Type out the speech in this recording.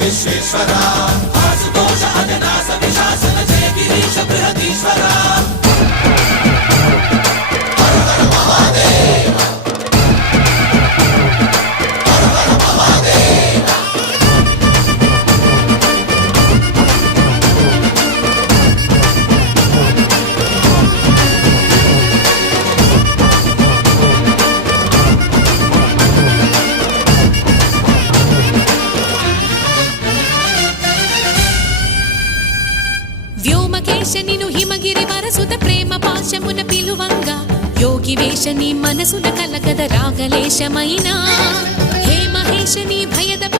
విశ్వేశ్వరా ఆశుతోష అజనాస విశాసన జయ గిరీశ బృహదీశ్వరా హర హర మహాదేవ హర హర మహాదేవ వ్యోమకేశనిను హిమగిరి వరసుత ప్రేమ పాశమున పిలువంగా యోగి వేషని మనసున కలకద రాగలేశమైనా హే మహేశని భయద